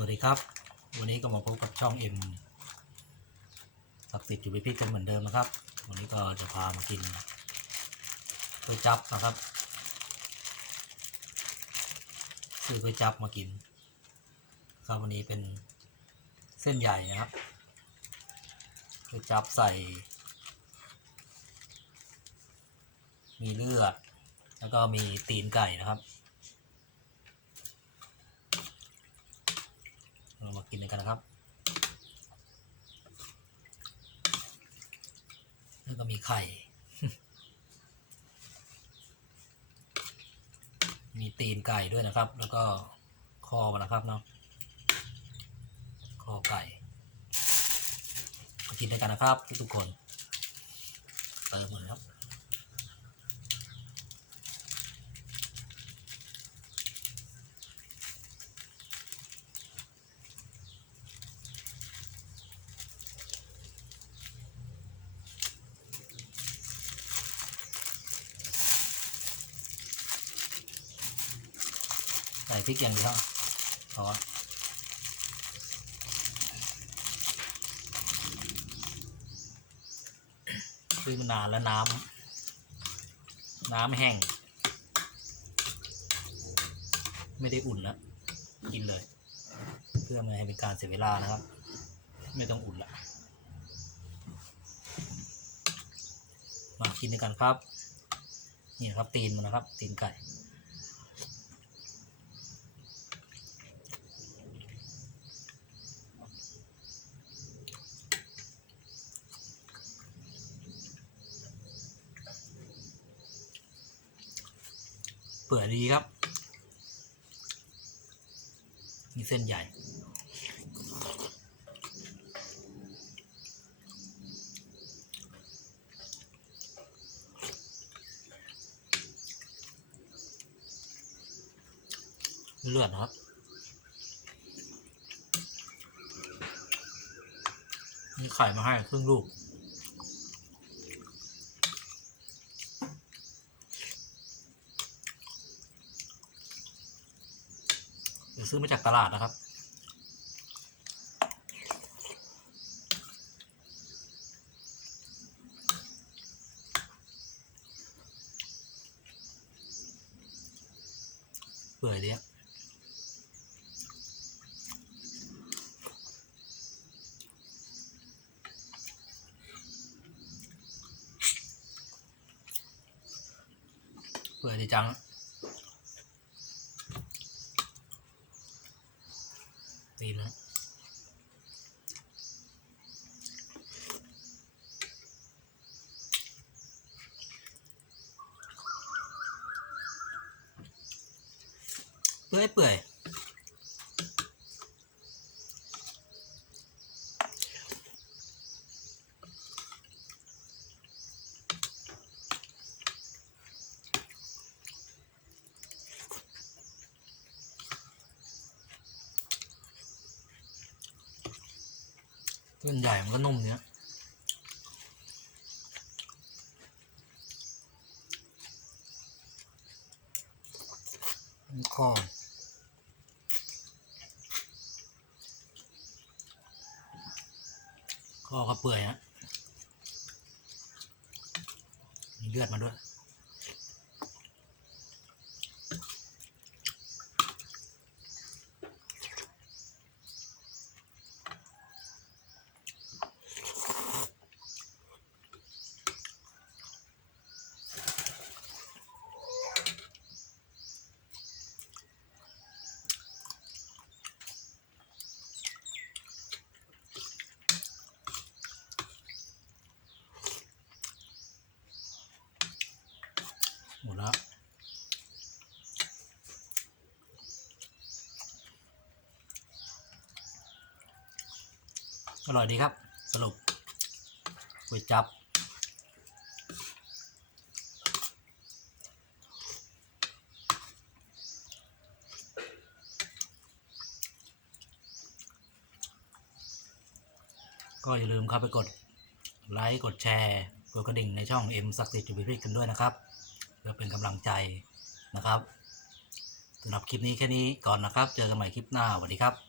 วัสดีครับ วันนี้ก็มาพบกับช่องเอ็มศักดิ์สิทธิ์อยู่พิพิธกันเหมือนเดิมนะครับ วันนี้ก็จะพามากินก๋วยจับนะครับซื้อก๋วยจับมากิน ครับวันนี้เป็นเส้นใหญ่นะครับก๋วยจับใส่ มีเลือด แล้วก็มีตีนไก่นะครับ เรามากินกันนะครับ แล้ว ก็มีไข่ มีตีนไก่ด้วยนะครับ แล้วก็คอมันนะครับเนาะ คอไก่มากินด้วยกันนะครับ ทุกๆคน เติมหมดครับ ส่พริกอย่างเดียวพอซื้อมานานแล้วน้ำน้ำแห้ง ไม่ได้อุ่นแล้วกินเลย เพื่อไม่ให้เป็นการเสียเวลานะครับ ไม่ต้องอุ่นละมากินด้วยกันครับ นี่นะครับตีนมันนะครับ ตีนไก่ เปื่อยดีครับมีเส้นใหญ่ เลือดนะครับมีไข่มาให้ครึ่งลูก หรือ ซื้อมาจากตลาดนะครับ เปื่อยดีอะเปื่อยดีจัง ดีนะเปื่อยเปื่อย เส้นใหญ่มันก็นุ่มเนี้ยคอคอเขาเปื่อยฮะมีเลือดมาด้วย อร่อยดีครับ สรุปก๋วยจับ ก็อย่าลืมเข้าไปกดไลค์ กดแชร์กดกระดิ่งในช่อง M ศักดิ์สิทธิ์จุบิพิกันด้วยนะครับเพื่อเป็นกำลังใจนะครับสำหรับคลิปนี้แค่นี้ก่อนนะครับ เจอกันใหม่คลิปหน้าสวัสดีครับ